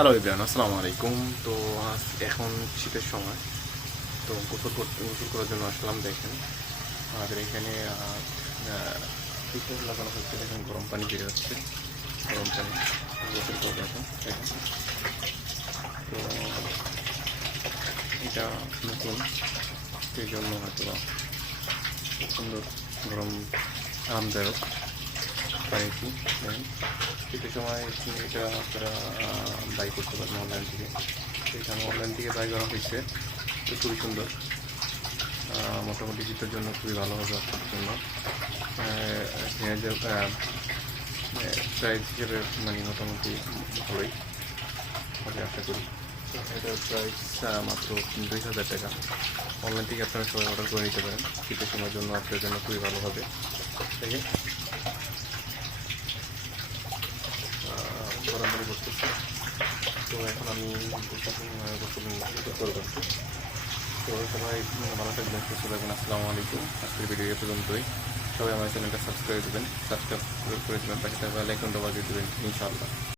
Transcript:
Hello Ibrahim আসসালামু আলাইকুম তো এখন শীতের সময়। তো গোসল করতে গোসল করার জন্য আসলাম, দেখেন। আমাদের এখানে হিটার লাগানো হচ্ছে, দেখেন, গরম পানি বেড়ে হচ্ছে। গরম পানি গোসল করব এখন তো এটা নতুন, সেই জন্য হয়তো সুন্দর, গরম, আরামদায়ক পানিটি শীতের সময়, এটা আপনারা বাই করতে পারেন অনলাইন থেকে। এখানে অনলাইন থেকে বাই করা হয়েছে। খুবই সুন্দর। মোটামুটি শীতের জন্য খুবই ভালো হবে আপনার জন্য। প্রাইস হিসেবে মানে মোটামুটি ভালোই। হবে আশা করি। এটার প্রাইস মাত্র দুই হাজার টাকা। অনলাইন থেকে আপনারা সবাই অর্ডার করে নিতে পারেন। শীতের সময়ের জন্য আপনার জন্য খুবই ভালো হবে। ঠিক আছে গরম করতেছি এখন আমি করব। তো সবাই ভালো থাকবেন, সুস্থ থাকবেন, আসসালামু আলাইকুম। আজকের ভিডিও পর্যন্তই। সবাই আমার চ্যানেলটা সাবস্ক্রাইব দেবেন, সাবস্ক্রাইব করে দেবেন, পাশে থাকবে লাইকনটা বাজিয়ে দেবেন, ইনশাআল্লাহ।